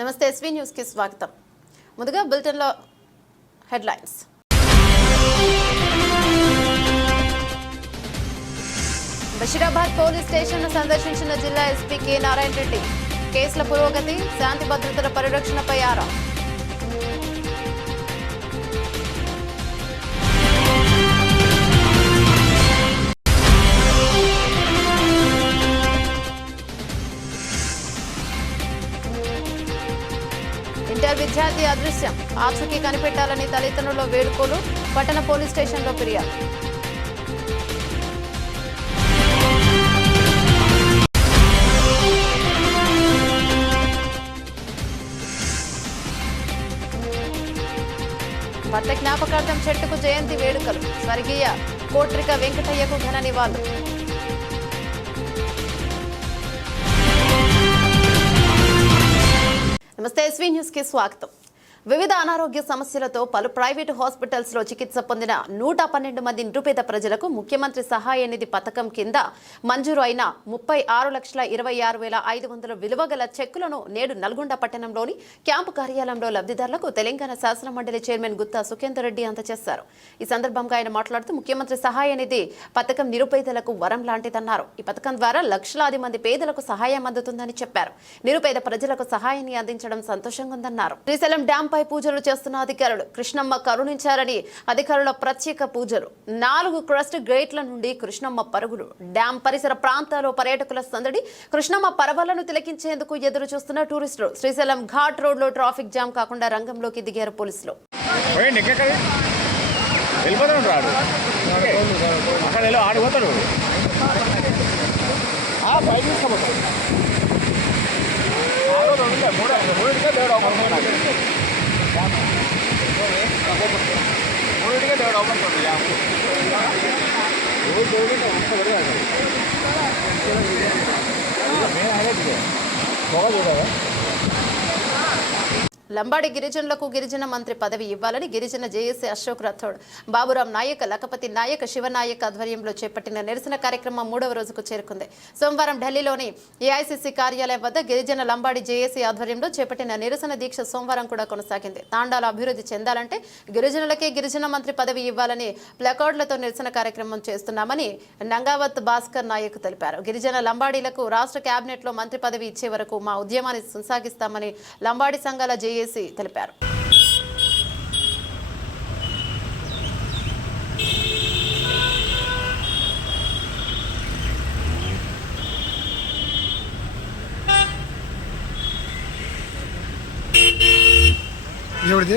నమస్తే SV news కి స్వాగతం. ముందుగా బులెటిన్ లో హెడ్లైన్స్. బషీరాబాద్ పోలీస్ స్టేషన్ సందర్శించిన జిల్లా ఎస్పీ కె నారాయణ రెడ్డి. కేసుల పురోగతి, శాంతి భద్రతల పరిరక్షణపై ఆరా. ఇంటర్ విద్యార్థి అదృశ్యం, ఆచూకీ కనిపెట్టాలని తల్లిదండ్రుల వేడుకోలు. పట్టణ పోలీస్ స్టేషన్లో ఫిర్యాదు. భర్త జ్ఞాపకార్థం చెట్టుకు జయంతి వేడుకలు. స్వర్గీయ కోట్రిక వెంకటయ్యకు ఘన నివాళులు. నమస్తే ఎస్వీ న్యూస్ కి స్వాగతం. వివిధ అనారోగ్య సమస్యలతో పలు ప్రైవేటు హాస్పిటల్స్ లో చికిత్స పొందిన 112 మంది నిరుపేద ప్రజలకు ముఖ్యమంత్రి సహాయ నిధి పథకం కింద మంజూరు అయిన 36,26,500 విలువ గల చెక్కులను నేడు నల్గొండ పట్టణంలోని క్యాంపు కార్యాలయంలో లబ్ధిదారులకు తెలంగాణ శాసన మండలి చైర్మన్ గుత్తా సుఖేందర్ రెడ్డి అందజేశారు. ఈ సందర్భంగా ఆయన మాట్లాడుతూ ముఖ్యమంత్రి సహాయ నిధి పథకం నిరుపేదలకు వరం లాంటిదన్నారు. ఈ పథకం ద్వారా లక్షలాది మంది పేదలకు సహాయం అందుతుందని చెప్పారు. నిరుపేద ప్రజలకు సహాయాన్ని అందించడం సంతోషంగా ఉందన్నారు. శ్రీశైలం డ్యాం పూజలు చేస్తున్న అధికారులు కృష్ణమ్మ కరుణించారని అధికారుల ప్రత్యేక పూజలు. 4 క్రస్ట్ గేట్ల నుండి కృష్ణమ్మ పరుగులు. డ్యాం పరిసర ప్రాంతాల్లో పర్యాటకుల సందడి. కృష్ణమ్మ పరవలను తిలకించేందుకు ఎదురు చూస్తున్న టూరిస్టులు. శ్రీశైలం ఘాట్ రోడ్ లో ట్రాఫిక్ జామ్ కాకుండా రంగంలోకి దిగారు పోలీసులు. లంబాడి గిరిజనులకు గిరిజన మంత్రి పదవి ఇవ్వాలని గిరిజన జేఏసీ అశోక్ రాథోడ్, బాబురాం నాయక్, లఖపతి నాయక్, శివనాయక్ ఆధ్వర్యంలో చేపట్టిన నిరసన కార్యక్రమం 3వ రోజుకు చేరుకుంది. సోమవారం ఢిల్లీలోని ఏఐసీసీ కార్యాలయం వద్ద గిరిజన లంబాడి జేఏసీ ఆధ్వర్యంలో చేపట్టిన నిరసన దీక్ష సోమవారం కూడా కొనసాగింది. తాండాలు అభివృద్ధి చెందాలంటే గిరిజనులకే గిరిజన మంత్రి పదవి ఇవ్వాలని ప్లకార్డులతో నిరసన కార్యక్రమం చేస్తున్నామని నంగావత్ భాస్కర్ నాయక్ తెలిపారు. గిరిజన లంబాడీలకు రాష్ట్ర కేబినెట్ లో మంత్రి పదవి ఇచ్చే వరకు మా ఉద్యమాన్ని కొనసాగిస్తామని లంబాడి సంఘాల జేఏసీ తెలిపారు. ఎవరిది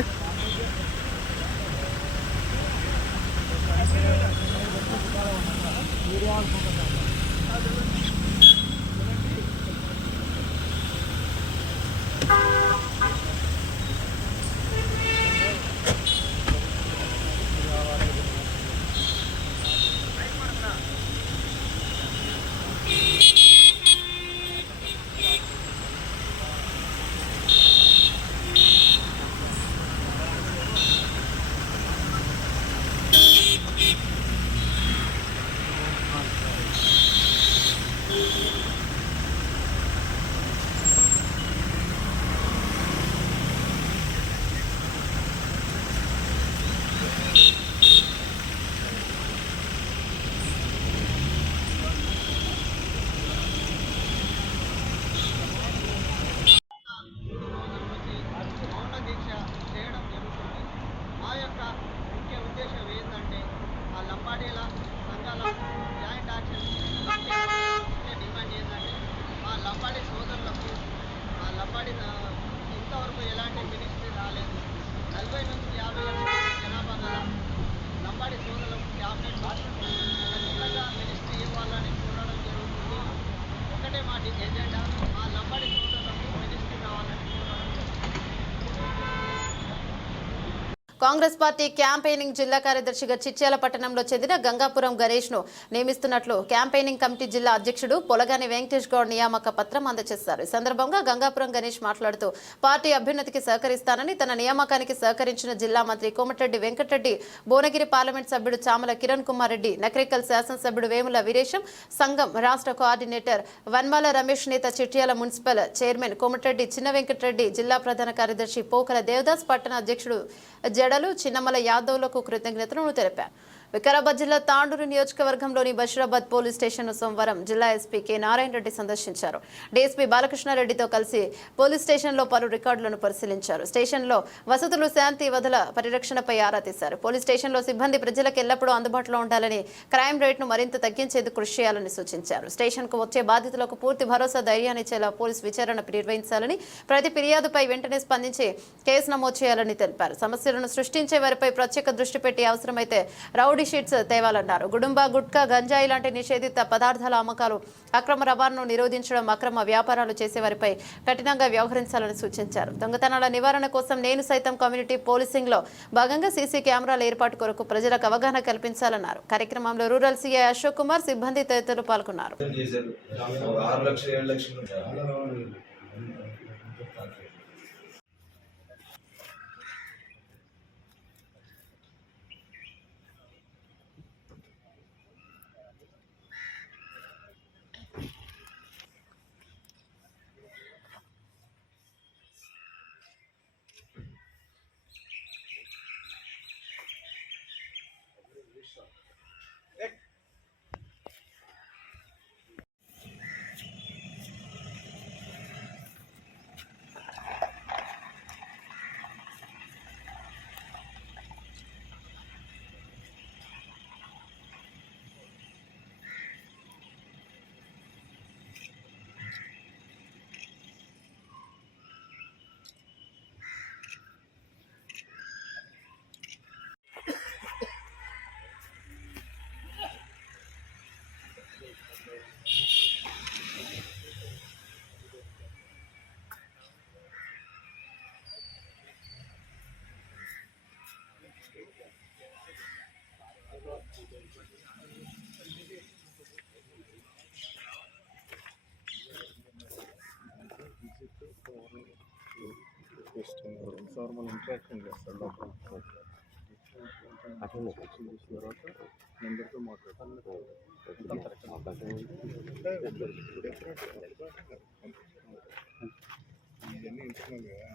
ఇంతవరకు ఎలాంటి మినిస్ట్రీ రాలేదు. 40 నుంచి 50 లక్షల జనాభా గల లంబాడి సోదరులకు క్యాబినెట్ ఖచ్చితంగా మినిస్ట్రీ ఇవ్వాలని కోరడం జరుగుతుంది. ఒకటే మా ఎజెండా, మా లంబాడి సోదరులకు మినిస్ట్రీ రావాలని కోరడం. కాంగ్రెస్ పార్టీ క్యాంపెయినింగ్ జిల్లా కార్యదర్శిగా చిట్యాల పట్టణంలో చెందిన గంగాపురం గణేష్ ను నియమిస్తున్నట్లు క్యాంపెయినింగ్ కమిటీ జిల్లా అధ్యక్షుడు పొలగాని వెంకటేష్ గౌడ్ నియామక పత్రం అందజేశారు. ఈ సందర్భంగా గంగాపురం గణేష్ మాట్లాడుతూ పార్టీ అభ్యున్నతికి సహకరిస్తానని, తన నియామకానికి సహకరించిన జిల్లా మంత్రి కోమటిరెడ్డి వెంకటరెడ్డి, భువనగిరి పార్లమెంట్ సభ్యుడు చామల కిరణ్ కుమార్ రెడ్డి, నకరికల్ శాసనసభ్యుడు వేముల వీరేశం, సంఘం రాష్ట్ర కోఆర్డినేటర్ వన్మాల రమేష్, నేత చిట్యాల మున్సిపల్ చైర్మన్ కోమటిరెడ్డి చిన్న వెంకటరెడ్డి, జిల్లా ప్రధాన కార్యదర్శి పోకల దేవదాస్, పట్టణ అధ్యక్షుడు జడలు చిన్నమల యాదవ్లకు కృతజ్ఞతలను తెలిపారు. వికారాబాద్ జిల్లా తాండూరు నియోజకవర్గంలోని బషీరాబాద్ పోలీస్ స్టేషన్ను సోమవారం జిల్లా ఎస్పీ కె నారాయణ రెడ్డి సందర్శించారు. డీఎస్పీ బాలకృష్ణారెడ్డితో కలిసి పోలీస్ స్టేషన్లో పలు రికార్డులను పరిశీలించారు. స్టేషన్లో వసతులు, శాంతి వదల పరిరక్షణపై ఆరా తీశారు. పోలీస్ స్టేషన్లో సిబ్బంది ప్రజలకు ఎల్లప్పుడూ అందుబాటులో ఉండాలని, క్రైమ్ రేట్ను మరింత తగ్గించేందుకు కృషి చేయాలని సూచించారు. స్టేషన్కు వచ్చే బాధితులకు పూర్తి భరోసా, ధైర్యాన్నిచ్చేలా పోలీస్ విచారణ నిర్వహించాలని, ప్రతి ఫిర్యాదుపై వెంటనే స్పందించి కేసు నమోదు చేయాలని తెలిపారు. సమస్యలను సృష్టించే వారిపై ప్రత్యేక దృష్టి పెట్టి అవసరమైతే రౌడీ షీట్స్ తేవాలన్నారు. గుడుంబా, గుట్కా, గంజాయి లాంటి నిషేధిత పదార్థాల అమ్మకాలు, అక్రమ రవాణాను నిరోధించడం, అక్రమ వ్యాపారాలు చేసేవారిపై కఠినంగా వ్యవహరించాలని సూచించారు. దొంగతనాల నివారణ కోసం నేను సైతం కమ్యూనిటీ పోలీసింగ్ లో భాగంగా సీసీ కెమెరాల ఏర్పాటు కొరకు ప్రజలకు అవగాహన కల్పించాలన్నారు. కార్యక్రమంలో రూరల్ సీఐ అశోక్ కుమార్, సిబ్బంది తదితరులు పాల్గొన్నారు. సార్ మనం ఇంట్రాక్షన్ చేస్తాం నెంబర్తో మాట్లాడతాం. ఇవన్నీ ఇంటున్నాం కదా.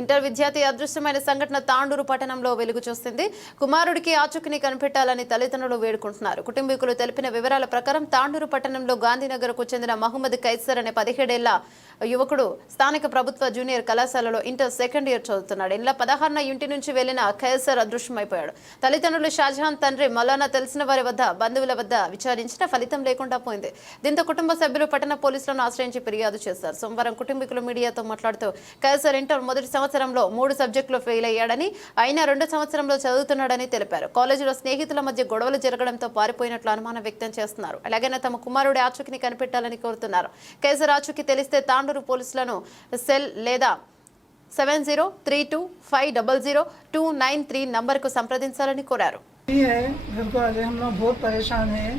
ఇంటర్ విద్యార్థి అదృష్టమైన సంఘటన తాండూరు పట్టణంలో వెలుగు చూస్తుంది. కుమారుడికి ఆచూకీని కనిపెట్టాలని తల్లిదండ్రులు వేడుకుంటున్నారు. కుటుంబీకులు తెలిపిన వివరాల ప్రకారం తాండూరు పట్టణంలో గాంధీనగర్కు చెందిన మహమ్మద్ కైసర్ అనే 17 ఏళ్ల యువకుడు స్థానిక ప్రభుత్వ జూనియర్ కళాశాలలో ఇంటర్ సెకండ్ ఇయర్ చదువుతున్నాడు. ఇంట్లో 16న ఇంటి నుంచి వెళ్లిన కైసర్ అదృశ్యమైపోయాడు. తల్లిదండ్రులు షాజహాన్, తండ్రి మౌలానా తెలిసిన వారి వద్ద, బంధువుల వద్ద విచారించిన ఫలితం లేకుండా పోయింది. దీంతో కుటుంబ సభ్యులు పట్టణ పోలీసులను ఆశ్రయించి ఫిర్యాదు చేశారు. సోమవారం కుటుంబీకులు మీడియాతో మాట్లాడుతూ కైసర్ ఇంటర్ మొదటి సంవత్సరంలో 3 సబ్జెక్టులు ఫెయిల్ అయ్యాడని, అయినా 2వ సంవత్సరంలో చదువుతున్నాడని తెలిపారు. కాలేజీలో స్నేహితుల మధ్య గొడవలు జరగడంతో పారిపోయినట్లు అనుమానం వ్యక్తం చేస్తున్నారు. అలాగనే తమ కుమారుడి ఆచూకీని కనిపెట్టాలని కోరుతున్నారు. కైసర్ ఆచూకీ తెలిస్తే తాండూరు పోలీసులను సెల్ లేదా 7032500293 నంబర్కు సంప్రదించాలని కోరారు. घर को आज हम लोग बहुत परेशान हैं।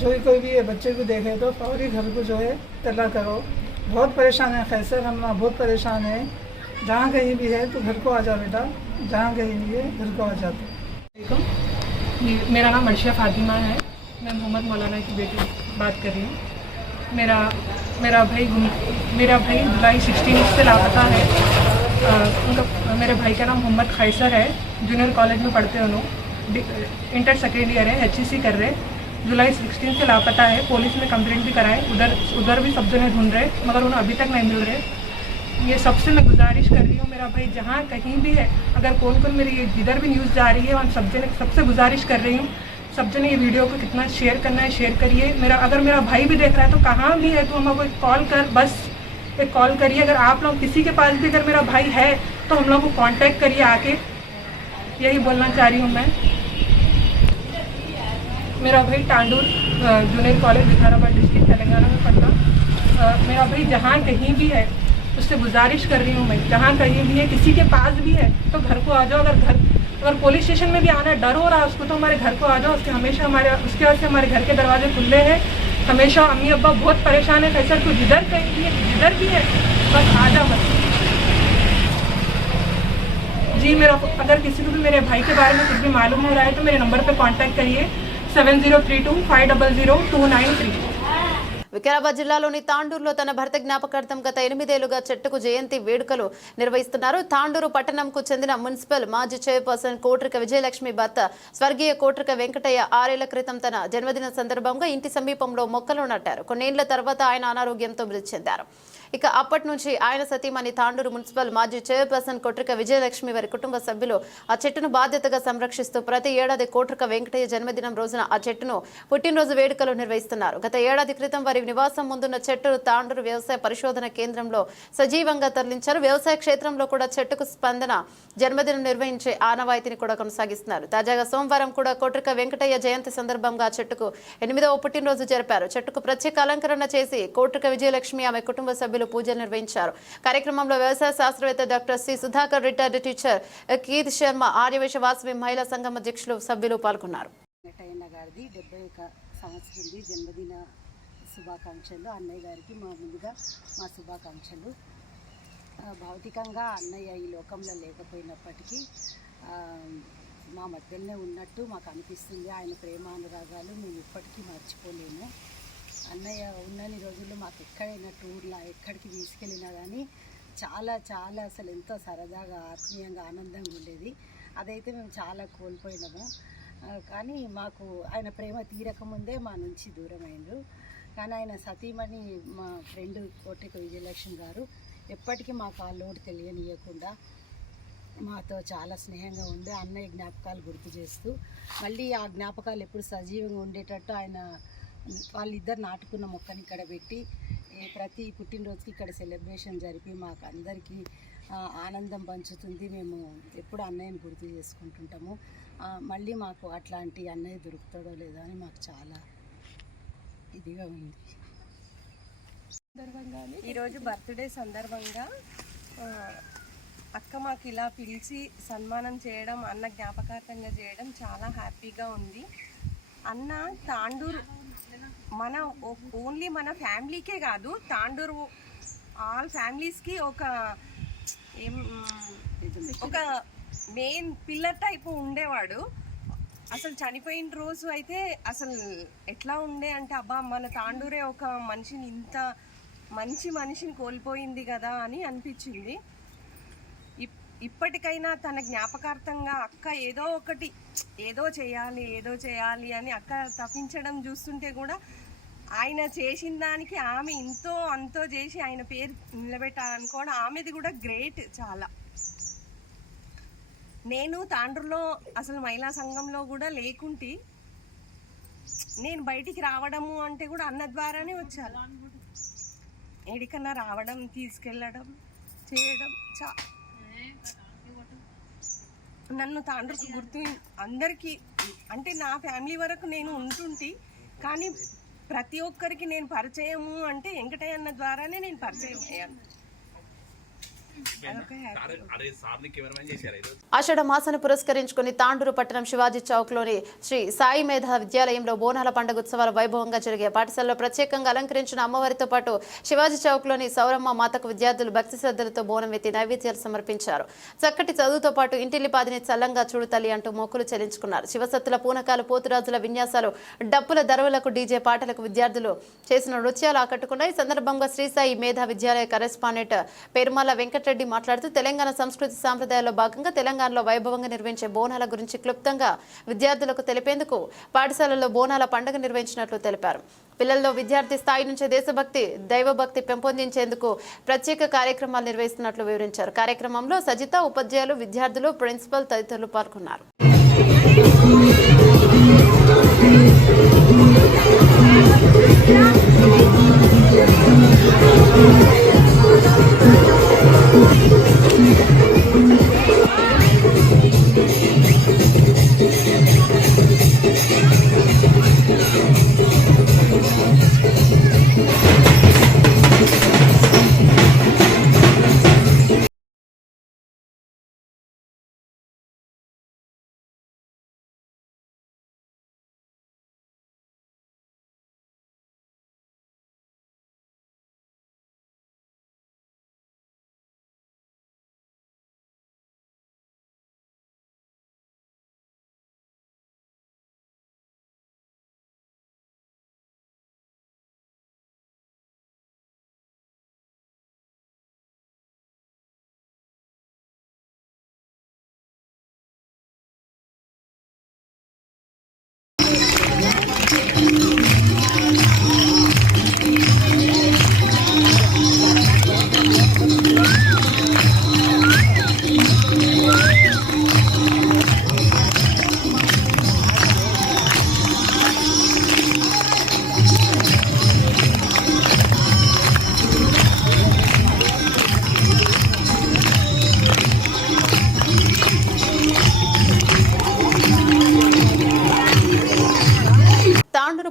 जो भी कोई भी ये बच्चे को देखे तो फौरी घर को जो है तला करो। बहुत परेशान है कैसर, हम लोग बहुत परेशान है। जहाँ कहीं भी है तो घर को आ जा बेटा, जहाँ कहीं भी है घर को आ जा। मेरा नाम अर्शिया फातिमा है, मैं मोहम्मद मौलाना की बेटी बात कर रही हूँ। मेरा भाई जुलाई 16 से लापता है। मेरे भाई का नाम मोहम्मद खैसर है, जूनियर कॉलेज में पढ़ते हैं उन्होंने, इंटर सेकेंड ईयर है, HEC कर रहे। जुलाई 16 से लापता है। पुलिस में कंप्लेंट भी कराए, उधर भी सब जने ढूंढ रहे मगर उन्हें अभी तक नहीं मिल रहे। ये सबसे मैं गुजारिश कर रही हूँ, मेरा भाई जहाँ कहीं भी है, अगर कौन मेरी जिधर भी न्यूज़ जा रही है वहाँ सबसे गुजारिश कर रही हूँ, सब जने ये वीडियो को कितना शेयर करना है शेयर करिए। अगर मेरा भाई भी देख रहा है तो कहाँ भी है तो हमको एक कॉल करिए। अगर आप लोग किसी के पास भी अगर मेरा भाई है तो हम लोग को कांटेक्ट करिए आके, यही बोलना चाह रही हूँ मैं। मेरा भाई Tandur junior college Vikarabad district Telangana में पढ़ता। मेरा भाई जहाँ कहीं भी है उससे गुजारिश कर रही हूँ मैं, जहाँ कहीं भी है किसी के पास भी है तो घर को आ जाओ। अगर पुलिस स्टेशन में भी आना डर हो रहा है उसको तो हमारे घर को आ जाओ। उसके वजह से हमारे घर के दरवाजे खुले हैं हमेशा। अम्मी अब्बा बहुत परेशान है, कैसा तू जिधर भी है बस आ जा मत। जी अगर किसी को भी मेरे भाई के बारे में कुछ भी मालूम हो रहा है तो मेरे नंबर पर कॉन्टैक्ट करिए 7032500293। వికారాబాద్ జిల్లాలోని తాండూరులో తన భర్త జ్ఞాపకార్థం గత 8 ఏళ్లుగా చెట్టుకు జయంతి వేడుకలు నిర్వహిస్తున్నారు. తాండూరు పట్టణంకు చెందిన మున్సిపల్ మాజీ చైర్పర్సన్ కోట్రిక విజయలక్ష్మి భర్త స్వర్గీయ కోట్రిక వెంకటయ్య 6 ఏళ్ల క్రితం తన జన్మదిన సందర్భంగా ఇంటి సమీపంలో మొక్కలు నాటారు. కొన్నేళ్ల తర్వాత ఆయన అనారోగ్యంతో మృతి చెందారు. ఇక అప్పటి నుంచి ఆయన సతీమణి తాండూరు మున్సిపల్ మాజీ చైర్పర్సన్ కోట్రిక విజయలక్ష్మి వారి కుటుంబ సభ్యులు ఆ చెట్టును బాధ్యతగా సంరక్షిస్తూ ప్రతి ఏడాది కోట్రిక వెంకటయ్య జన్మదినం రోజున ఆ చెట్టును పుట్టినరోజు వేడుకలు నిర్వహిస్తున్నారు. గత ఏడాది క్రితం వారి నివాసం ముందున్న చెట్టును తాండూరు వ్యవసాయ పరిశోధన కేంద్రంలో సజీవంగా తరలించారు. వ్యవసాయ క్షేత్రంలో కూడా చెట్టుకు స్పందన జన్మదినం నిర్వహించే ఆనవాయితీని కూడా కొనసాగిస్తున్నారు. తాజాగా సోమవారం కూడా కోట్రిక వెంకటయ్య జయంతి సందర్భంగా చెట్టుకు 8వ పుట్టినరోజు జరిపారు. చెట్టుకు ప్రత్యేక అలంకరణ చేసి కోట్రిక విజయలక్ష్మి ఆమె కుటుంబ సభ్యులు పూజలు నిర్వహించారు. కార్యక్రమంలో వ్యవసాయ శాస్త్రవేత్త doctor C Sudhakar, retired teacher Keerthi Sharma, Aryavysya Vasavi మహిళా సంఘం అధ్యక్షులు సభ్యులు పాల్గొన్నారు. గారిది 71 సంవత్సరం జన్మదిన శుభాకాంక్షలు. అన్నయ్య గారికి ముందుగా మా శుభాకాంక్షలు. భౌతికంగా అన్నయ్య ఈ లోకంలో లేకపోయినప్పటికీ మా మధ్యలోనే ఉన్నట్టు మాకు అనిపిస్తుంది. ఆయన ప్రేమానురాగాలు మేము ఇప్పటికీ మర్చిపోలేము. అన్నయ్య ఉన్నన్ని రోజుల్లో మాకు ఎక్కడైనా టూర్లా ఎక్కడికి తీసుకెళ్ళినా కానీ చాలా చాలా అసలు ఎంతో సరదాగా ఆత్మీయంగా ఆనందంగా ఉండేది. అదైతే మేము చాలా కోల్పోయినాము. కానీ మాకు ఆయన ప్రేమ తీరకముందే మా నుంచి దూరం అయినారు. కానీ ఆయన సతీమణి మా ఫ్రెండ్ కోట్రిక విజయలక్ష్మి గారు ఎప్పటికీ మాకు ఆ లోటు తెలియనియకుండా మాతో చాలా స్నేహంగా ఉండి అన్నయ్య జ్ఞాపకాలు గుర్తు చేస్తూ మళ్ళీ ఆ జ్ఞాపకాలు ఎప్పుడు సజీవంగా ఉండేటట్టు ఆయన వాళ్ళిద్దరు నాటుకున్న మొక్కని ఇక్కడ పెట్టి ప్రతి పుట్టినరోజుకి ఇక్కడ సెలబ్రేషన్ జరిపి మాకు అందరికీ ఆనందం పంచుతుంది. మేము ఎప్పుడు అన్నయ్యని గుర్తు చేసుకుంటుంటాము. మళ్ళీ మాకు అట్లాంటి అన్నయ్య దొరుకుతాడో లేదో అని మాకు చాలా ఇదిగా ఉంది. ఈరోజు బర్త్డే సందర్భంగా అక్క మాకు ఇలా పిలిచి సన్మానం చేయడం, అన్న జ్ఞాపకార్థంగా చేయడం చాలా హ్యాపీగా ఉంది. అన్న తాండూరు ఓన్లీ మన ఫ్యామిలీకే కాదు, తాండూరు ఆల్ ఫ్యామిలీస్కి ఒక మెయిన్ పిల్లర్ టైపు ఉండేవాడు. అసలు చనిపోయిన రోజు అయితే అసలు ఎట్లా ఉండే అంటే అబ్బా మన తాండూరే ఒక మనిషిని ఇంత మంచి మనిషిని కోల్పోయింది కదా అని అనిపించింది. ఇప్పటికైనా తన జ్ఞాపకార్థంగా అక్క ఏదో చేయాలి అని అక్క తప్పించడం చూస్తుంటే కూడా ఆయన చేసిన దానికి ఆమె అంతో చేసి ఆయన పేరు నిలబెట్టాలనుకోవడం ఆమెది కూడా గ్రేట్ చాలా. నేను తాండ్రులో అసలు మహిళా సంఘంలో కూడా లేకుంటే నేను బయటికి రావడము అంటే కూడా అన్న ద్వారానే వచ్చాను. ఎడికన్నా రావడం, తీసుకెళ్ళడం, చేయడం నన్ను తాండ్రుకు గుర్తు అందరికీ అంటే నా ఫ్యామిలీ వరకు నేను ఉంటుంటే, కానీ ప్రతి ఒక్కరికి నేను పరిచయము అంటే వెంకటయ్య అన్న ద్వారానే నేను పరిచయం అయ్యాను. ఆషాఢ మాసాన్ని పురస్కరించుకుని తాండూరు పట్టణం శివాజీ చౌక్ లోని శ్రీ సాయి మేధా విద్యాలయంలో బోనాల పండుగ ఉత్సవాలు వైభవంగా జరిగాయి. పాఠశాలలో ప్రత్యేకంగా అలంకరించిన అమ్మవారితో పాటు శివాజీ చౌక్ లోని సౌరమ్మ మాతకు విద్యార్థులు భక్తి శ్రద్ధలతో బోనం ఎత్తి నైవేద్యాలు సమర్పించారు. చక్కటి చదువుతో పాటు ఇంటిల్లిపాదిని చల్లంగా చూడు తల్లి అంటూ మొక్కులు చెల్లించుకున్నారు. శివసత్తుల పూనకాలు, పోతురాజుల విన్యాసాలు, డప్పుల దరువులకు, డీజే పాటలకు విద్యార్థులు చేసిన నృత్యాలు ఆకట్టుకున్నాయి. ఈ సందర్భంగా శ్రీ సాయి మేధా విద్యాలయ కరెస్పాండెంట్ పెరుమల వెంకటరెడ్డి మాట్లాడుతూ తెలంగాణ సంస్కృతి సాంప్రదాయాల్లో భాగంగా తెలంగాణలో వైభవంగా నిర్వహించే బోనాల గురించి క్లుప్తంగా విద్యార్థులకు తెలిపేందుకు పాఠశాలల్లో బోనాల పండుగ నిర్వహించినట్లు తెలిపారు. పిల్లల్లో విద్యార్థి స్థాయి నుంచి దేశభక్తి, దైవభక్తి పెంపొందించేందుకు ప్రత్యేక కార్యక్రమాలు నిర్వహిస్తున్నట్లు వివరించారు. కార్యక్రమంలో సజిత, ఉపాధ్యాయులు, విద్యార్థులు, ప్రిన్సిపల్ తదితరులు పాల్గొన్నారు.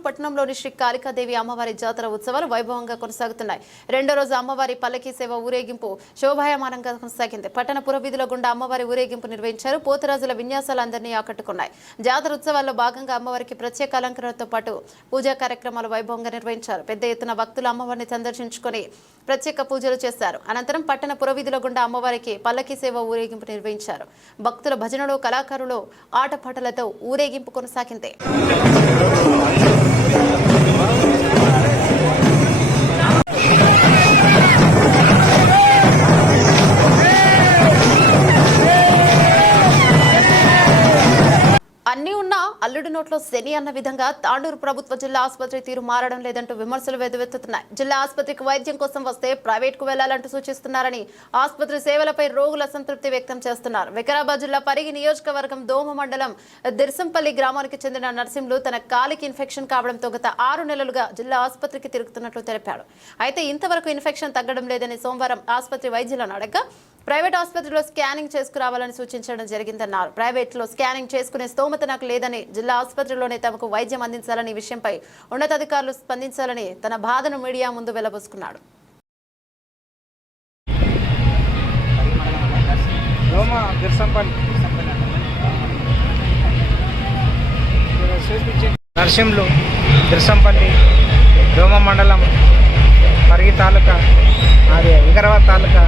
పట్టణంలోని శ్రీ కాళికాదేవి అమ్మవారి జాతర ఉత్సవాలు వైభవంగా కొనసాగుతున్నాయి. రెండో రోజు అమ్మవారి పల్లకి సేవ ఊరేగింపు శోభాయమానంగా కొనసాగింది. పట్టణ పురవీధుల గుండా అమ్మవారి ఊరేగింపు నిర్వహించారు. పోతురాజుల విన్యాసాలు అందరినీ ఆకట్టుకున్నాయి. జాతర ఉత్సవాల్లో భాగంగా అమ్మవారికి ప్రత్యేక అలంకరణతో పాటు పూజా కార్యక్రమాలు వైభవంగా నిర్వహించారు. పెద్ద ఎత్తున భక్తులు అమ్మవారిని సందర్శించుకుని ప్రత్యేక పూజలు చేశారు. అనంతరం పట్టణ పురవీధుల గుండా అమ్మవారికి పల్లకి సేవ ఊరేగింపు నిర్వహించారు. భక్తుల భజనలు, కళాకారులు ఆటపాటలతో ఊరేగింపు కొనసాగింది. అన్నీ ఉన్నా అల్లుడి నోట్లో శని అన్న విధంగా తాండూరు ప్రభుత్వ జిల్లా ఆసుపత్రి తీరు మారడం లేదంటూ విమర్శలు వెల్లువెత్తుతున్నాయి. జిల్లా ఆసుపత్రికి వైద్యం కోసం వస్తే ప్రైవేట్ కు వెళ్లాలంటూ సూచిస్తున్నారని ఆసుపత్రి సేవలపై రోగుల అసంతృప్తి వ్యక్తం చేస్తున్నారు. వికారాబాద్ జిల్లా పరిగి నియోజకవర్గం దోమ మండలం దిర్సంపల్లి గ్రామానికి చెందిన నర్సింహులు తన కాలికి ఇన్ఫెక్షన్ కావడంతో గత 6 నెలలుగా జిల్లా ఆసుపత్రికి తిరుగుతున్నట్లు తెలిపాడు. అయితే ఇంతవరకు ఇన్ఫెక్షన్ తగ్గడం లేదని సోమవారం ఆసుపత్రి వైద్యులను అడగగా ప్రైవేట్ ఆసుపత్రిలో స్కానింగ్ చేసుకురావాలని సూచించడం జరిగిందన్నారు. ప్రైవేట్లో స్కానింగ్ చేసుకునే స్తోమత నాకు లేదని, జిల్లా ఆసుపత్రిలోనే తమకు వైద్యం అందించాలని, విషయంపై ఉన్నతాధికారులు స్పందించాలని తన బాధను మీడియా ముందు వెల్లబోసుకున్నాడు. నర్సింహులు దిర్సంపల్లి దోమ మండలం పరిగి తాలూకా, అది వికారాబాద్ తాలూకా.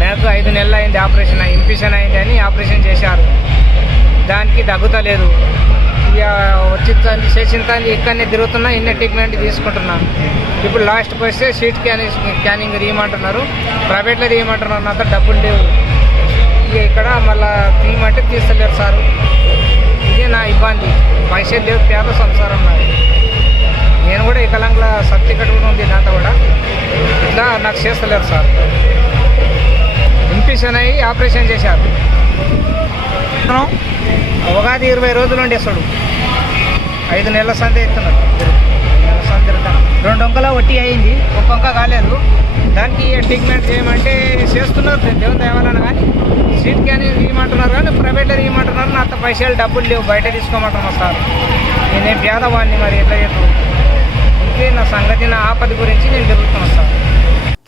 నాకు 5 నెలలు అయింది ఆపరేషన్, ఇన్ఫెక్షన్ అయింది అని ఆపరేషన్ చేశారు. దానికి తగ్గుతలేదు. ఇక వచ్చింది చేసింది ఇక్కడనే తిరుగుతున్నా, ఇన్న ట్రీట్మెంట్ తీసుకుంటున్నా. ఇప్పుడు లాస్ట్కి వస్తే సీట్ స్కానింగ్ తీయమంటున్నారు, ప్రైవేట్లో తీయమంటున్నారు. నాతో డబ్బులు లేవు. ఇక ఇక్కడ మళ్ళీ తీయమంటే తీస్తలేరు సార్. ఇదే నా ఇబ్బంది. పైసలు లేవు, పేద సంసారం నాది. నేను కూడా వికలాంగుల సర్టిఫికెట్ కూడా ఉంది నాతో కూడా. ఇట్లా నాకు చేస్తలేరు సార్. ఇన్ఫెక్షన్ అయ్యి ఆపరేషన్ చేశారు. ఉగాది 20 రోజులు ఉండేస్తాడు. 5 నెలల సంది ఎత్తున్నాడు. 5 నెలల సంది తిరుగుతాను. 2 అంకల వట్టి అయింది, 1 అంక కాలేదు. దానికి ట్రీట్మెంట్ చేయమంటే చేస్తున్నారు, దేవుని దేవాలని. కానీ సీట్ కానీ ఇవ్వమంటున్నారు, కానీ ప్రైవేట్లో ఇవ్వమంటున్నారు. నాతో పైసలు డబ్బులు లేవు, బయట తీసుకోమంటున్నారు సార్. నేనేం పేదవాడిని, మరి ఎట్లా చేస్తాను? ఇంకే నా సంగతి, నా ఆపద గురించి నేను తిరుగుతున్నాను సార్.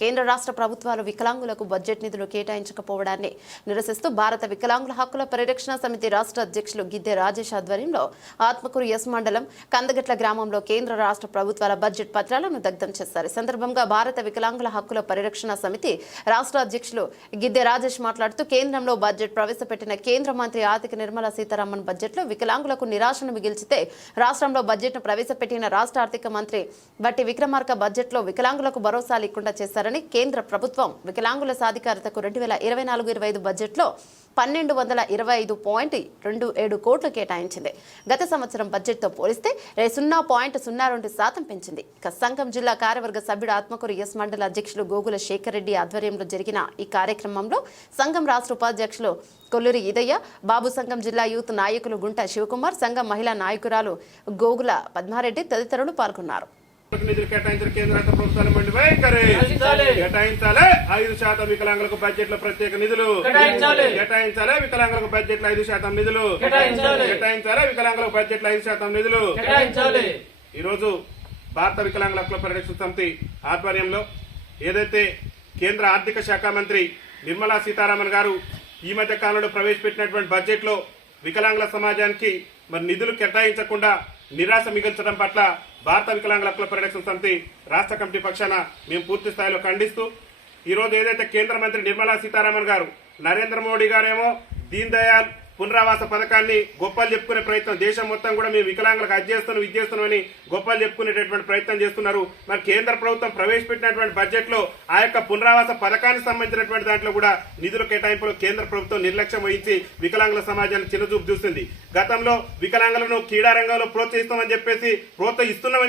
కేంద్ర రాష్ట్ర ప్రభుత్వాలు వికలాంగులకు బడ్జెట్ నిధులు కేటాయించకపోవడాన్ని నిరసిస్తూ భారత వికలాంగుల హక్కుల పరిరక్షణ సమితి రాష్ట్ర అధ్యక్షులు గిద్దె రాజేష్ ఆధ్వర్యంలో ఆత్మకూరు ఎస్ మండలం కందగట్ల గ్రామంలో కేంద్ర రాష్ట్ర ప్రభుత్వాల బడ్జెట్ పత్రాలను దగ్ధం చేశారు. ఈ సందర్భంగా భారత వికలాంగుల హక్కుల పరిరక్షణ సమితి రాష్ట్ర అధ్యక్షులు గిద్దె రాజేష్ మాట్లాడుతూ కేంద్రంలో బడ్జెట్ ప్రవేశపెట్టిన కేంద్ర మంత్రి ఆర్థిక నిర్మలా సీతారామన్ బడ్జెట్లో వికలాంగులకు నిరాశను మిగిల్చితే రాష్ట్రంలో బడ్జెట్ను ప్రవేశపెట్టిన రాష్ట్ర ఆర్థిక మంత్రి బట్టి విక్రమార్క బడ్జెట్లో వికలాంగులకు భరోసా లేకుండా చేశారని, కేంద్ర ప్రభుత్వం వికలాంగుల సాధికారతకు 2024-25 బడ్జెట్లో 1225.27 కోట్లు కేటాయించింది. గత సంవత్సరం బడ్జెట్తో పోలిస్తే 0.02% పెంచింది. ఇక సంఘం జిల్లా కార్యవర్గ సభ్యుడు ఆత్మకూరు ఎస్ మండల అధ్యక్షులు గోగుల శేఖర్ రెడ్డి ఆధ్వర్యంలో జరిగిన ఈ కార్యక్రమంలో సంఘం రాష్ట్ర ఉపాధ్యక్షులు కొల్లూరి ఈదయ్య, బాబు సంఘం జిల్లా యూత్ నాయకులు గుంట శివకుమార్, సంఘం మహిళా నాయకురాలు గోగుల పద్మారెడ్డి తదితరులు పాల్గొన్నారు. నిధులు కేటాయించిన కేంద్ర రాష్ట్ర ప్రభుత్వాల మండి వైఖరి కేటాయించాలి. 5% వికలాంగులకు బడ్జెట్ లో ప్రత్యేక నిధులు కేటాయించాలి. వికలాంగులకు బడ్జెట్ లో 5% నిధులు కేటాయించాలి. వికలాంగులకు బడ్జెట్ లో 5% నిధులు. ఈ రోజు భారత వికలాంగుల హక్కుల పరిరక్షణ సమితి ఆధ్వర్యంలో ఏదైతే కేంద్ర ఆర్థిక శాఖ మంత్రి నిర్మలా సీతారామన్ గారు ఈ మధ్య కాలంలో ప్రవేశపెట్టినటువంటి బడ్జెట్ లో వికలాంగుల సమాజానికి మరి నిధులు కేటాయించకుండా నిరాశ మిగిల్చడం పట్ల భారత వికలాంగుల హక్కుల పరిరక్షణ సమితి రాష్ట్ర కమిటీ పక్షాన మేము పూర్తి స్థాయిలో ఖండిస్తూ ఈరోజు ఏదైతే కేంద్ర మంత్రి నిర్మలా సీతారామన్ గారు, నరేంద్ర మోడీ గారేమో దీన్ దయాళ్ పునరావాస పథకాన్ని గొప్పలు చెప్పుకునే ప్రయత్నం, దేశం మొత్తం కూడా మేము వికలాంగులకు అది చేస్తున్నాం ఇది చేస్తున్నామని గొప్పలు చెప్పుకునేటటువంటి ప్రయత్నం చేస్తున్నారు. మరి కేంద్ర ప్రభుత్వం ప్రవేశపెట్టినటువంటి బడ్జెట్ లో ఆ యొక్క పునరావాస పథకానికి సంబంధించినటువంటి దాంట్లో కూడా నిధుల కేటాయింపులో కేంద్ర ప్రభుత్వం నిర్లక్ష్యం వహించి వికలాంగుల సమాజాన్ని చిన్నచూపు చూస్తుంది. గతంలో వికలాంగులను క్రీడా రంగంలో ప్రోత్సహిస్తామని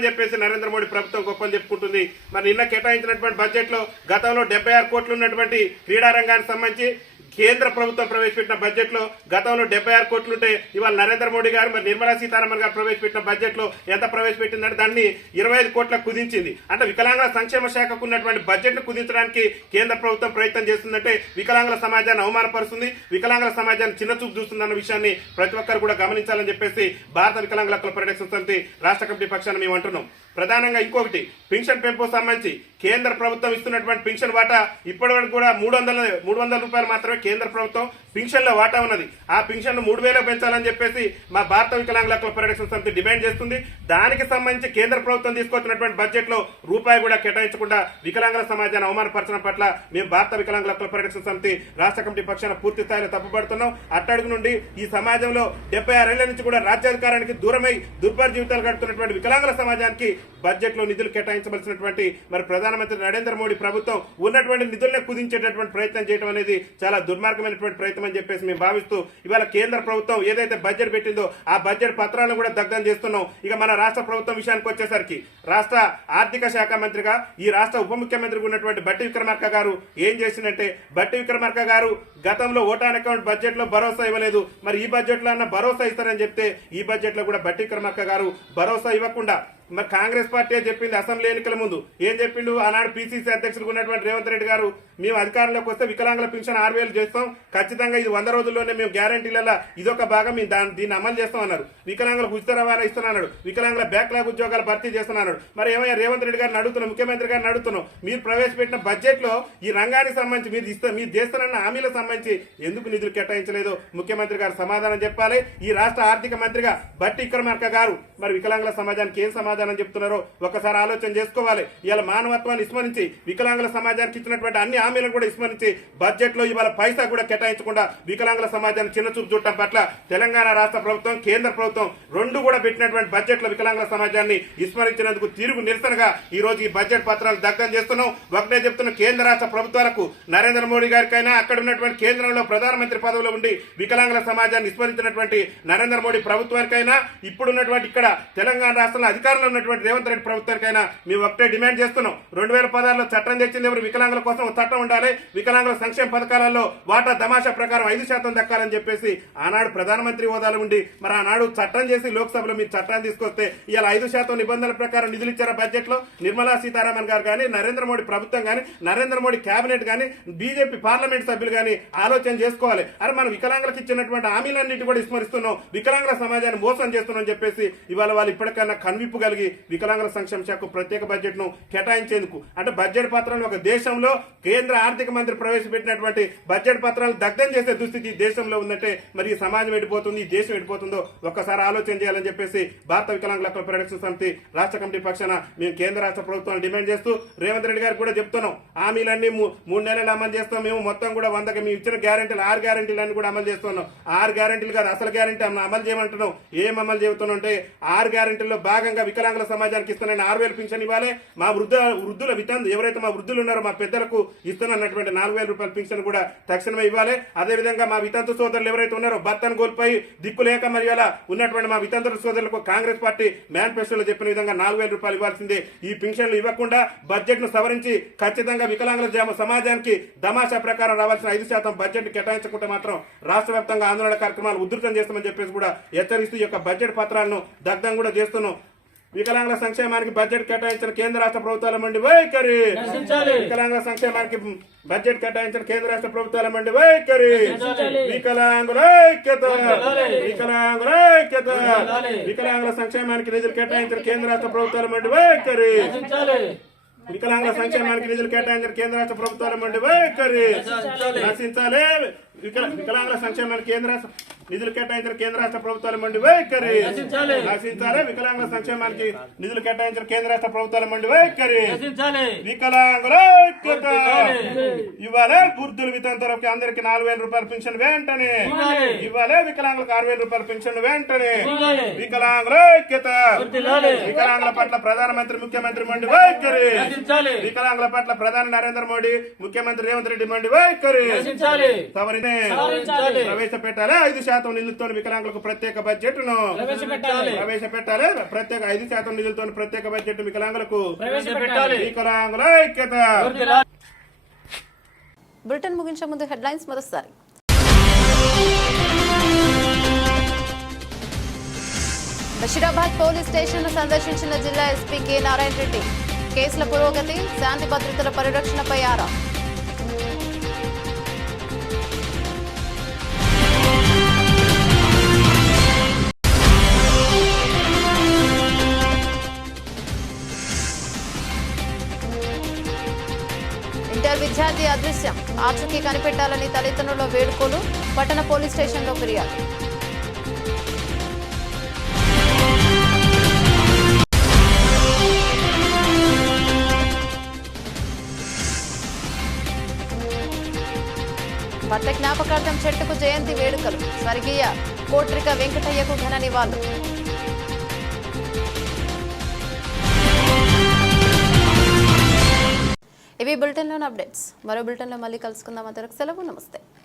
చెప్పేసి నరేంద్ర మోడీ ప్రభుత్వం గొప్పలు చెప్పుకుంటుంది. మరి నిన్న కేటాయించినటువంటి బడ్జెట్ లో గతంలో 76 కోట్లు ఉన్నటువంటి క్రీడా రంగానికి సంబంధించి కేంద్ర ప్రభుత్వం ప్రవేశపెట్టిన బడ్జెట్ లో గతంలో 76 కోట్లుంటే ఇవాళ నరేంద్ర మోడీ గారు మరి నిర్మలా సీతారామన్ గారు ప్రవేశపెట్టిన బడ్జెట్ లో ఎంత ప్రవేశపెట్టిందంటే దాన్ని 25 కోట్లకు కుదించింది. అంటే వికలాంగుల సంక్షేమ శాఖకు ఉన్నటువంటి బడ్జెట్ ను కుదించడానికి కేంద్ర ప్రభుత్వం ప్రయత్నం చేస్తుందంటే వికలాంగుల సమాజాన్ని అవమానపరుస్తుంది, వికలాంగుల సమాజాన్ని చిన్నచూపు చూస్తుందన్న విషయాన్ని ప్రతి ఒక్కరు కూడా గమనించాలని చెప్పేసి భారత వికలాంగుల హక్కుల పరిరక్షణ సమితి రాష్ట్ర కమిటీ పక్షాన మేము అంటున్నాం. ప్రధానంగా ఇంకొకటి పెన్షన్ పెంపు సంబంధించి కేంద్ర ప్రభుత్వం ఇస్తున్నటువంటి పెన్షన్ వాటా ఇప్పటి వరకు కూడా 300 రూపాయలు మాత్రమే కేంద్ర ప్రభుత్వం పెన్షన్ లో వాటా ఉన్నది. ఆ పెన్షన్ 3000 పెంచాలని చెప్పేసి మా భారత వికలాంగుల హక్కుల పరిరక్షణ సమితి డిమాండ్ చేస్తుంది. దానికి సంబంధించి కేంద్ర ప్రభుత్వం తీసుకొచ్చినటువంటి బడ్జెట్ లో రూపాయి కూడా కేటాయించకుండా వికలాంగుల సమాజాన్ని అవమానపరచడం పట్ల మేము భారత వికలాంగుల హక్కుల పరిరక్షణ సమితి రాష్ట్ర కమిటీ పక్షాన పూర్తి స్థాయిలో తప్పుపడుతున్నాం. అట్టడుగు నుండి ఈ సమాజంలో 76 ఏళ్ల నుంచి కూడా రాజ్యాధికారానికి దూరమై దుర్భర జీవితాలు గడుపుతున్నటువంటి వికలాంగుల సమాజానికి బడ్జెట్ లో నిధులు కేటాయించవలసినటువంటి మరి ప్రధానమంత్రి నరేంద్ర మోడీ ప్రభుత్వం ఉన్నటువంటి నిధులనే కుదించేటటువంటి ప్రయత్నం చేయడం అనేది చాలా దుర్మార్గమైనటువంటి ప్రయత్నం అని చెప్పేసి మేము భావిస్తూ ఇవాళ కేంద్ర ప్రభుత్వం ఏదైతే బడ్జెట్ పెట్టిందో ఆ బడ్జెట్ పత్రాలను కూడా దగ్ధం చేస్తున్నాం. ఇక మన రాష్ట్ర ప్రభుత్వం విషయానికి వచ్చేసరికి రాష్ట్ర ఆర్థిక శాఖ మంత్రిగా ఈ రాష్ట్ర ఉప ముఖ్యమంత్రిగా ఉన్నటువంటి బట్టి విక్రమార్క గారు ఏం చేసిందంటే, బట్టి విక్రమార్క గారు గతంలో ఓటాన్ అకౌంట్ బడ్జెట్ లో భరోసా ఇవ్వలేదు. మరి ఈ బడ్జెట్ లో అన్న భరోసా ఇస్తారని చెప్తే ఈ బడ్జెట్ లో కూడా బట్టి విక్రమార్క గారు భరోసా ఇవ్వకుండా మరి కాంగ్రెస్ పార్టీ చెప్పింది అసెంబ్లీ ఎన్నికల ముందు ఏం చెప్పిండు, ఆనాడు పిసిసి అధ్యక్షులుగా ఉన్నటువంటి రేవంత్ రెడ్డి గారు మేము అధికారంలోకి వస్తే వికలాంగుల పెన్షన్ 6000 చేస్తాం, ఖచ్చితంగా ఇది 100 రోజుల్లోనే మేము గ్యారంటీలలో ఇదొక భాగం మేము దీన్ని అమలు చేస్తాం అన్నారు. వికలాంగులకు ఉచిత రవాణా ఇస్తున్నాడు, వికలాంగుల బ్యాక్లాగ్ ఉద్యోగాలు భర్తీ చేస్తున్నాడు. మరి ఏమయ్యా రేవంత్ రెడ్డి గారిని అడుగుతున్నాం, ముఖ్యమంత్రి గారిని అడుగుతున్నాం, మీరు ప్రవేశపెట్టిన బడ్జెట్ లో ఈ రంగానికి సంబంధించి మీరు చేస్తానన్న హామీలకు సంబంధించి ఎందుకు నిధులు కేటాయించలేదు ముఖ్యమంత్రి గారు సమాధానం చెప్పాలి. ఈ రాష్ట్ర ఆర్థిక మంత్రిగా బట్టి విక్రమార్క గారు మరి వికలాంగుల సమాజానికి ఏం సమాధానం చెప్తున్నారో ఒకసారి ఆలోచన చేసుకోవాలి. ఇలా మానవత్వాన్ని విస్మరించి వికలాంగుల సమాజానికి ఇచ్చినటువంటి అన్ని హామీలను కూడా విస్మరించి బడ్జెట్ లో ఇవాళ పైసా కూడా కేటాయించకుండా వికలాంగుల సమాజాన్ని చిన్నచూపు చూడటం పట్ల తెలంగాణ రాష్ట్ర ప్రభుత్వం కేంద్ర ప్రభుత్వం రెండు కూడా పెట్టినటువంటి బడ్జెట్ లో వికలాంగుల సమాజాన్ని విస్మరించినందుకు తిరుగు నిరసనగా ఈ రోజు ఈ బడ్జెట్ పత్రాలు దగ్ధం చేస్తున్నాం. ఒకటే చెప్తున్న కేంద్ర రాష్ట్ర ప్రభుత్వాలకు నరేంద్ర మోడీ గారికైనా అక్కడ ఉన్నటువంటి కేంద్రంలో ప్రధానమంత్రి పదవిలో ఉండి వికలాంగుల సమాజాన్ని విస్మరించినటువంటి నరేంద్ర మోడీ ప్రభుత్వానికైనా ఇప్పుడున్నటువంటి ఇక్కడ తెలంగాణ రాష్ట్రంలో అధికారంలో ఉన్నటువంటి రేవంత్ రెడ్డి ప్రభుత్వానికైనా మేము ఒకటే డిమాండ్ చేస్తున్నాం. 2016లో చట్టం తెచ్చింది ఎవరు, వికలాంగుల కోసం ఒక చట్టం ఉండాలి, వికలాంగుల సంక్షేమ పథకాలలో వాటా తమాషా ప్రకారం 5% దక్కాలని చెప్పేసి ఆనాడు ప్రధానమంత్రి హోదాలో ఉండి మరి ఆనాడు చట్టం చేసి లోక్సభలో మీరు చట్టాన్ని తీసుకొస్తే ఇలా 5% నిబంధనల ప్రకారం నిధులు ఇచ్చారా బడ్జెట్ లో? నిర్మలా సీతారామన్ గారు కానీ, నరేంద్ర మోడీ ప్రభుత్వం కానీ, నరేంద్ర మోడీ కేబినెట్ కానీ, బీజేపీ పార్లమెంట్ సభ్యులు కానీ ఆలోచన చేసుకోవాలి. అరే మనం వికలాంగులకు ఇచ్చినటువంటి హామీలన్నింటి కూడా విస్మరిస్తున్నాం, వికలాంగుల సమాజాన్ని మోసం చేస్తున్నాం చెప్పేసి ఇవాళ వాళ్ళు ఇప్పటికన్నా కన్విప్పు కలిగి కలిగి వికలాంగుల సంక్షేమ శాఖకు ప్రత్యేక బడ్జెట్ ను కేటాయించేందుకు అంటే బడ్జెట్ పత్రాలను ఒక దేశంలో కేంద్ర ఆర్థిక మంత్రి ప్రవేశపెట్టినటువంటి బడ్జెట్ పత్రాలను దగ్ధం చేసే దుస్థితి దేశంలో ఉందంటే మరి ఈ సమాజం ఎడిపోతుంది, ఈ దేశం ఎడిపోతుందో ఒక్కసారి ఆలోచన చేయాలని చెప్పేసి భారత వికలాంగుల హక్కుల పరిరక్షణ సమితి రాష్ట్ర కమిటీ పక్షాన మేము కేంద్ర రాష్ట్ర ప్రభుత్వాన్ని డిమాండ్ చేస్తూ రేవంత్ రెడ్డి గారికి కూడా చెప్తున్నాం. హామీలన్నీ 3 నెలలు అమలు చేస్తాం, మేము మొత్తం కూడా 100కి మేము ఇచ్చిన గ్యారెంటీలు 6 గ్యారెంటీలన్నీ కూడా అమలు చేస్తున్నాం. 6 గ్యారెంటీలు కాదు, అసలు గ్యారెంటీ అమలు చేయమంటున్నాం. ఏం అమలు చేస్తున్నాం అంటే 6 గ్యారెంటీల్లో భాగంగా వికలాంగుల సమాజానికి ఇస్తున్న 6,000 పింఛన్ ఇవ్వాలి. మా వృద్ధుల ఎవరైతే మా వృద్ధులు ఉన్నారో మా పెద్దలకు ఇస్తున్నటువంటి 4,000 రూపాయల పింఛన్ కూడా తక్షణమే ఇవ్వాలి. అదేవిధంగా మా వితంతు సోదరులు ఎవరైతే ఉన్నారో భర్తను కోల్పోయి దిక్కులేక మరి అలా ఉన్నటువంటి మా వితంతు సోదరులకు కాంగ్రెస్ పార్టీ మేనిఫెస్టోలో చెప్పిన విధంగా 4,000 రూపాయలు ఇవ్వాల్సిందే. ఈ పింఛన్లు ఇవ్వకుండా బడ్జెట్ ను సవరించి ఖచ్చితంగా వికలాంగుల సమాజానికి దమాషా ప్రకారం రావాల్సిన 5% బడ్జెట్ కేటాయించకుంటే మాత్రం రాష్ట్ర వ్యాప్తంగా ఆందోళన కార్యక్రమాలు ఉధృతం చేస్తామని చెప్పేసి కూడా హెచ్చరిస్తూ ఈ యొక్క బడ్జెట్ పత్రాలను దగ్ధం కూడా చేస్తున్నాం. వికలాంగుల సంక్షేమానికి బడ్జెట్ కేటాయించిన కేంద్ర రాష్ట్ర ప్రభుత్వాల మండి వైఖరి, వికలాంగుల సంక్షేమానికి బడ్జెట్ కేటాయించిన కేంద్ర రాష్ట్ర ప్రభుత్వాల మండి వైఖరి, వికలాంగుల ఐక్యత, వికలాంగుల ఐక్యత, వికలాంగుల సంక్షేమానికి నిధులు కేటాయించిన కేంద్ర రాష్ట్ర ప్రభుత్వాల మండి వైఖరి, వికలాంగుల సంక్షేమానికి నిధులు కేటాయించిన కేంద్ర రాష్ట్ర ప్రభుత్వాల మండి వైఖరి నశించాలి. వికలాంగుల సంక్షేమానికి నిధులు కేటాయించిన కేంద్ర రాష్ట్ర ప్రభుత్వాల మండి వైఖరి నశించాలి. వికలాంగుల సంక్షేమానికి నిధులు కేటాయించిన కేంద్ర రాష్ట్ర ప్రభుత్వాల మండి వైఖరి, వికలాంగుల ఐక్యత ఇవ్వాలి. వృద్ధులు వితంతులకు అందరికి 4,000 రూపాయల పింఛన్ వెంటనే ఇవ్వాలి. వికలాంగులకు 6,000 రూపాయల పింఛన్ వెంటనే. వికలాంగుల ఐక్యత, వికలాంగుల పట్ల ప్రధానమంత్రి ముఖ్యమంత్రి మండి వైఖరి, వికలాంగుల పట్ల ప్రధాని నరేంద్ర మోడీ ముఖ్యమంత్రి రేవంత్ రెడ్డి మండి వైఖరి ప్రవేశపెట్టాలి. 5% నిధులతో వికలాంగులకు ప్రత్యేక బడ్జెట్ ను ప్రవేశపెట్టాలి. ప్రత్యేక 5% నిధులతో ప్రత్యేక బడ్జెట్ వికలాంగులకు వికలాంగుల ఐక్యత. బులెటిన్ ముగించే ముందు హెడ్లైన్స్ మరోసారి. బషీరాబాద్ పోలీస్ స్టేషన్ ను సందర్శించిన జిల్లా ఎస్పీ కె నారాయణ రెడ్డి. కేసుల పురోగతి, శాంతి భద్రతల పరిరక్షణపై ఆరా. ఇంటర్ విద్యార్థి అదృశ్యం, ఆచూకీ కనిపెట్టాలని తల్లిదండ్రుల వేడుకోలు, పట్టణ పోలీస్ స్టేషన్లో ఫిర్యాదు. భర్త జ్ఞాపకార్థం చెట్టుకు జయంతి వేడుకలు, స్వర్గీయ కోట్రిక వెంకటయ్యకు ఘన నివాళులు. ఇవి బులెటిన్లోని అప్డేట్స్. మరో బులెటిన్లో మళ్ళీ కలుసుకుందాం. అంతవరకు సెలవు, నమస్తే.